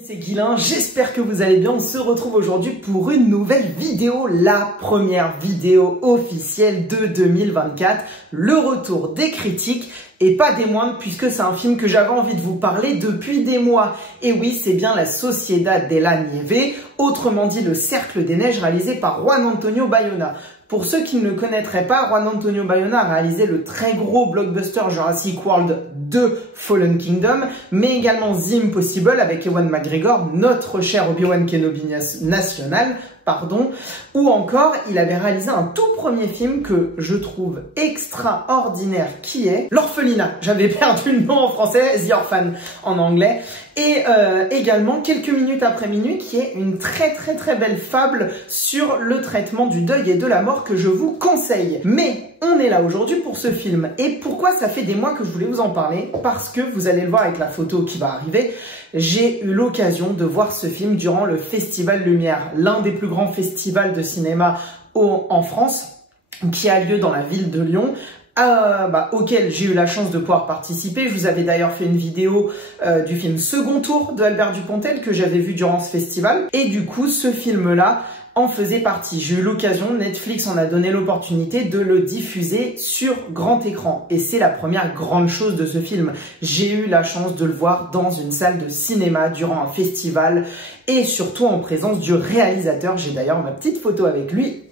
C'est Guilain, j'espère que vous allez bien. On se retrouve aujourd'hui pour une nouvelle vidéo, la première vidéo officielle de 2024, le retour des critiques et pas des moindres puisque c'est un film que j'avais envie de vous parler depuis des mois. Et oui, c'est bien La Sociedad de la Nieve, autrement dit Le Cercle des Neiges, réalisé par Juan Antonio Bayona. Pour ceux qui ne le connaîtraient pas, Juan Antonio Bayona a réalisé le très gros blockbuster Jurassic World 2 Fallen Kingdom, mais également The Impossible avec Ewan McGregor, notre cher Obi-Wan Kenobi national, ou encore il avait réalisé un tout premier film que je trouve extraordinaire qui est L'Orphelinat. J'avais perdu le nom en français, The Orphan en anglais. Et également Quelques minutes après minuit qui est une très belle fable sur le traitement du deuil et de la mort que je vous conseille. Mais on est là aujourd'hui pour ce film. Et pourquoi ça fait des mois que je voulais vous en parler? Parce que vous allez le voir avec la photo qui va arriver. J'ai eu l'occasion de voir ce film durant le Festival Lumière, l'un des plus grands festivals de cinéma en France, qui a lieu dans la ville de Lyon. Auquel j'ai eu la chance de pouvoir participer. Je vous avais d'ailleurs fait une vidéo du film Second Tour de Albert Dupontel que j'avais vu durant ce festival. Et du coup, ce film-là en faisait partie. J'ai eu l'occasion, Netflix en a donné l'opportunité de le diffuser sur grand écran. Et c'est la première grande chose de ce film. J'ai eu la chance de le voir dans une salle de cinéma durant un festival et surtout en présence du réalisateur. J'ai d'ailleurs ma petite photo avec lui.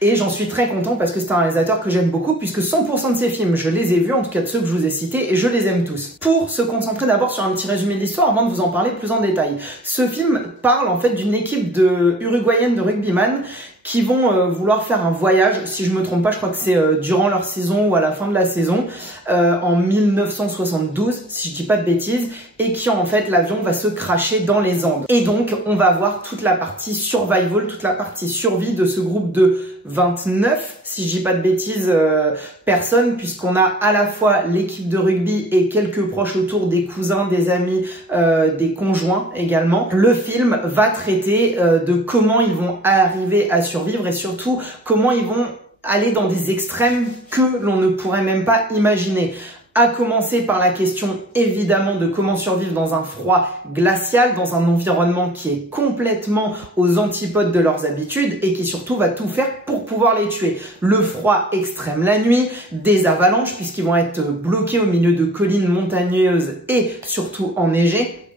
Et j'en suis très content parce que c'est un réalisateur que j'aime beaucoup puisque 100% de ses films, je les ai vus, en tout cas de ceux que je vous ai cités, et je les aime tous. Pour se concentrer d'abord sur un petit résumé de l'histoire avant de vous en parler plus en détail. Ce film parle en fait d'une équipe uruguayenne de rugbyman qui vont vouloir faire un voyage, si je me trompe pas, je crois que c'est durant leur saison ou à la fin de la saison, en 1972, si je dis pas de bêtises, et qui en fait l'avion va se crasher dans les Andes. Et donc on va voir toute la partie survival, toute la partie survie de ce groupe de 29, si je dis pas de bêtises, personnes, puisqu'on a à la fois l'équipe de rugby et quelques proches autour, des cousins, des amis, des conjoints également. Le film va traiter de comment ils vont arriver à survivre et surtout comment ils vont aller dans des extrêmes que l'on ne pourrait même pas imaginer. À commencer par la question évidemment de comment survivre dans un froid glacial, dans un environnement qui est complètement aux antipodes de leurs habitudes et qui surtout va tout faire pour pouvoir les tuer. Le froid extrême la nuit, des avalanches puisqu'ils vont être bloqués au milieu de collines montagneuses et surtout enneigées.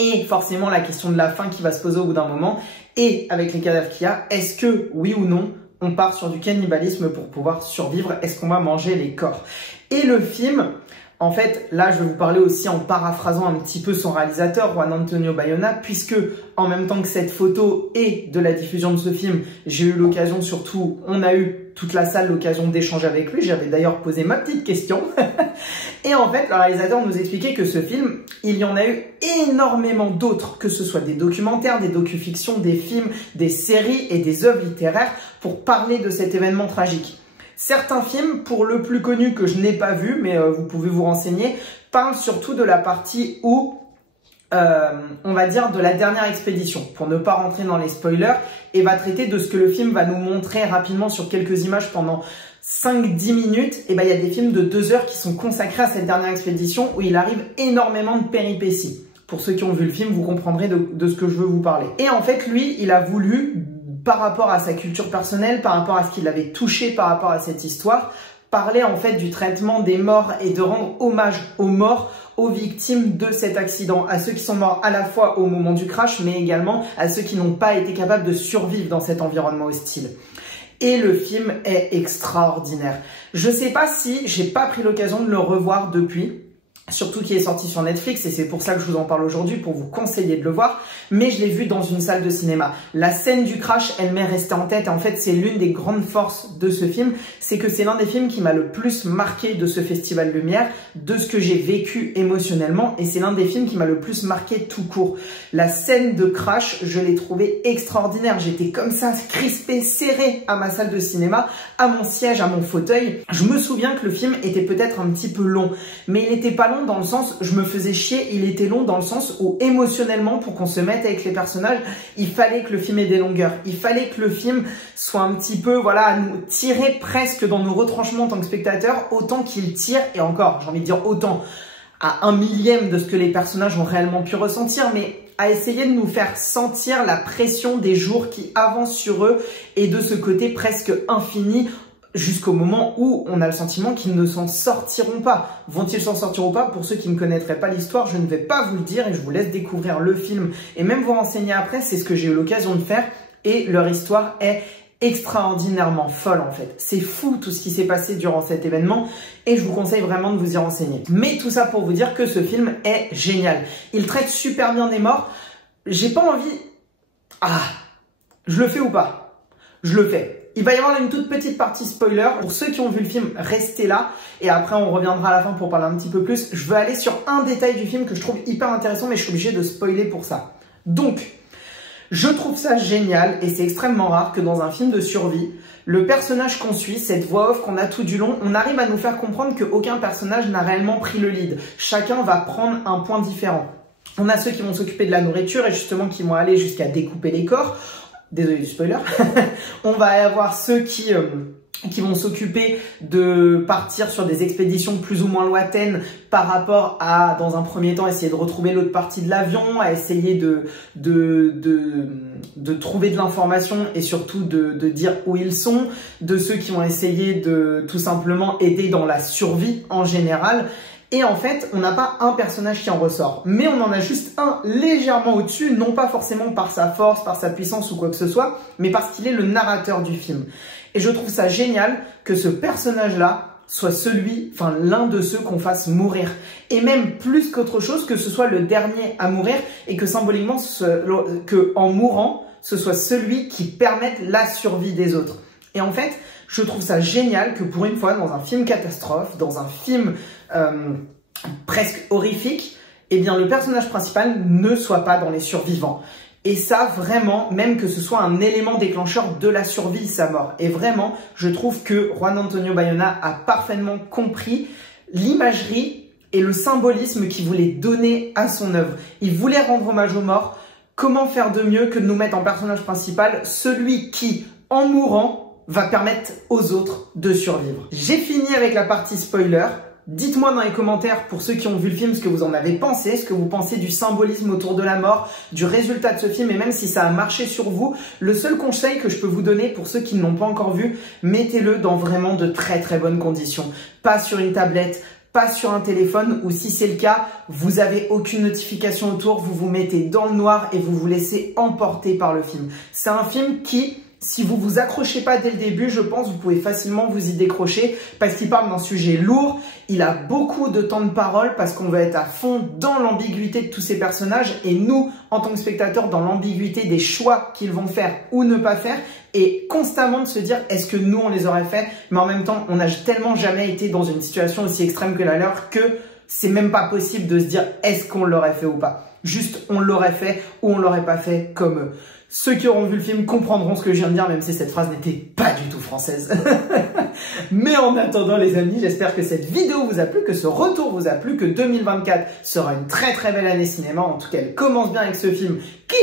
Et forcément la question de la faim qui va se poser au bout d'un moment. Et avec les cadavres qu'il y a, est-ce que oui ou non on part sur du cannibalisme pour pouvoir survivre? Est-ce qu'on va manger les corps? Et le film, en fait, là, je vais vous parler aussi en paraphrasant un petit peu son réalisateur, Juan Antonio Bayona, puisque en même temps que cette photo et de la diffusion de ce film, j'ai eu l'occasion, surtout, on a eu toute la salle l'occasion d'échanger avec lui. J'avais d'ailleurs posé ma petite question. Et en fait, le réalisateur nous expliquait que ce film, il y en a eu énormément d'autres, que ce soit des documentaires, des docu-fictions, des films, des séries et des œuvres littéraires pour parler de cet événement tragique. Certains films, pour le plus connu que je n'ai pas vu, mais vous pouvez vous renseigner, parlent surtout de la partie où, on va dire, de la dernière expédition, pour ne pas rentrer dans les spoilers, et va traiter de ce que le film va nous montrer rapidement sur quelques images pendant 5-10 minutes. Et ben, il y a des films de 2 heures qui sont consacrés à cette dernière expédition où il arrive énormément de péripéties. Pour ceux qui ont vu le film, vous comprendrez de ce que je veux vous parler. Et en fait, lui, il a voulu, par rapport à sa culture personnelle, par rapport à ce qui l'avait touché par rapport à cette histoire, parler en fait du traitement des morts et de rendre hommage aux morts, aux victimes de cet accident, à ceux qui sont morts à la fois au moment du crash, mais également à ceux qui n'ont pas été capables de survivre dans cet environnement hostile. Et le film est extraordinaire. Je sais pas si j'ai pas pris l'occasion de le revoir depuis, surtout qui est sorti sur Netflix, et c'est pour ça que je vous en parle aujourd'hui, pour vous conseiller de le voir, mais je l'ai vu dans une salle de cinéma. La scène du crash, elle m'est restée en tête, et en fait, c'est l'une des grandes forces de ce film, c'est que c'est l'un des films qui m'a le plus marqué de ce Festival Lumière, de ce que j'ai vécu émotionnellement, et c'est l'un des films qui m'a le plus marqué tout court. La scène de crash, je l'ai trouvée extraordinaire, j'étais comme ça, crispée, serrée à ma salle de cinéma, à mon siège, à mon fauteuil. Je me souviens que le film était peut-être un petit peu long, mais il n'était pas long dans le sens, je me faisais chier, il était long dans le sens où émotionnellement, pour qu'on se mette avec les personnages, il fallait que le film ait des longueurs, il fallait que le film soit un petit peu, voilà, à nous tirer presque dans nos retranchements en tant que spectateurs, autant qu'il tire, et encore, j'ai envie de dire autant, à 1/1000e de ce que les personnages ont réellement pu ressentir, mais à essayer de nous faire sentir la pression des jours qui avancent sur eux et de ce côté presque infini jusqu'au moment où on a le sentiment qu'ils ne s'en sortiront pas. Vont-ils s'en sortir ou pas? Pour ceux qui ne connaîtraient pas l'histoire, je ne vais pas vous le dire et je vous laisse découvrir le film et même vous renseigner après, c'est ce que j'ai eu l'occasion de faire et leur histoire est extraordinairement folle en fait. C'est fou tout ce qui s'est passé durant cet événement et je vous conseille vraiment de vous y renseigner. Mais tout ça pour vous dire que ce film est génial. Il traite super bien des morts. J'ai pas envie... Ah, je le fais ou pas? Je le fais. Il va y avoir une toute petite partie spoiler. Pour ceux qui ont vu le film, restez là. Et après, on reviendra à la fin pour parler un petit peu plus. Je veux aller sur un détail du film que je trouve hyper intéressant, mais je suis obligé de spoiler pour ça. Donc, je trouve ça génial et c'est extrêmement rare que dans un film de survie, le personnage qu'on suit, cette voix off qu'on a tout du long, on arrive à nous faire comprendre qu'aucun personnage n'a réellement pris le lead. Chacun va prendre un point différent. On a ceux qui vont s'occuper de la nourriture et justement qui vont aller jusqu'à découper les corps. Désolé du spoiler. On va avoir ceux qui vont s'occuper de partir sur des expéditions plus ou moins lointaines par rapport à, dans un premier temps, essayer de retrouver l'autre partie de l'avion, à essayer de trouver de l'information et surtout de dire où ils sont, de ceux qui vont essayer de tout simplement aider dans la survie en général. Et en fait, on n'a pas un personnage qui en ressort, mais on en a juste un légèrement au-dessus, non pas forcément par sa force, par sa puissance ou quoi que ce soit, mais parce qu'il est le narrateur du film. Et je trouve ça génial que ce personnage-là soit l'un de ceux qu'on fasse mourir. Et même plus qu'autre chose, que ce soit le dernier à mourir et que symboliquement, en mourant, ce soit celui qui permette la survie des autres. Et en fait, je trouve ça génial que pour une fois, dans un film catastrophe, dans un film presque horrifique, eh bien le personnage principal ne soit pas dans les survivants. Et ça, vraiment, même que ce soit un élément déclencheur de la survie, sa mort. Et vraiment, je trouve que Juan Antonio Bayona a parfaitement compris l'imagerie et le symbolisme qu'il voulait donner à son œuvre. Il voulait rendre hommage aux morts. Comment faire de mieux que de nous mettre en personnage principal celui qui, en mourant, va permettre aux autres de survivre. J'ai fini avec la partie spoiler. Dites-moi dans les commentaires, pour ceux qui ont vu le film, ce que vous en avez pensé, ce que vous pensez du symbolisme autour de la mort, du résultat de ce film, et même si ça a marché sur vous. Le seul conseil que je peux vous donner pour ceux qui ne l'ont pas encore vu, mettez-le dans vraiment de très très bonnes conditions. Pas sur une tablette, pas sur un téléphone, ou si c'est le cas, vous avez aucune notification autour, vous vous mettez dans le noir et vous vous laissez emporter par le film. C'est un film qui... Si vous vous accrochez pas dès le début, je pense que vous pouvez facilement vous y décrocher parce qu'il parle d'un sujet lourd, il a beaucoup de temps de parole parce qu'on va être à fond dans l'ambiguïté de tous ces personnages et nous, en tant que spectateurs, dans l'ambiguïté des choix qu'ils vont faire ou ne pas faire et constamment de se dire est-ce que nous on les aurait fait, mais en même temps on n'a tellement jamais été dans une situation aussi extrême que la leur que c'est même pas possible de se dire est-ce qu'on l'aurait fait ou pas. Juste on l'aurait fait ou on l'aurait pas fait comme eux. Ceux qui auront vu le film comprendront ce que je viens de dire, même si cette phrase n'était pas du tout française. Mais en attendant les amis, j'espère que cette vidéo vous a plu, que ce retour vous a plu, que 2024 sera une très très belle année cinéma. En tout cas, elle commence bien avec ce film qui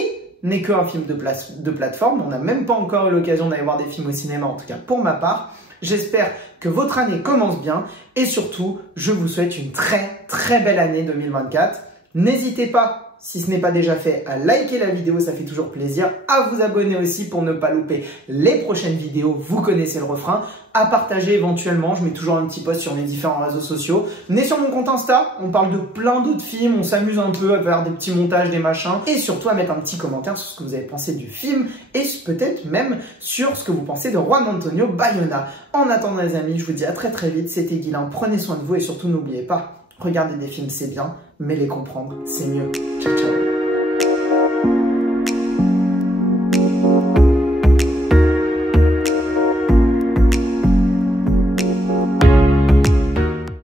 n'est qu'un film de plateforme. On n'a même pas encore eu l'occasion d'aller voir des films au cinéma, en tout cas pour ma part. J'espère que votre année commence bien et surtout, je vous souhaite une très très belle année 2024. N'hésitez pas, si ce n'est pas déjà fait, à liker la vidéo, ça fait toujours plaisir, à vous abonner aussi pour ne pas louper les prochaines vidéos, vous connaissez le refrain, à partager éventuellement, je mets toujours un petit post sur mes différents réseaux sociaux. Venez sur mon compte Insta, on parle de plein d'autres films, on s'amuse un peu à faire des petits montages, des machins, et surtout à mettre un petit commentaire sur ce que vous avez pensé du film, et peut-être même sur ce que vous pensez de Juan Antonio Bayona. En attendant les amis, je vous dis à très très vite, c'était Guilain, prenez soin de vous et surtout n'oubliez pas, regarder des films c'est bien, mais les comprendre c'est mieux. Ciao ciao.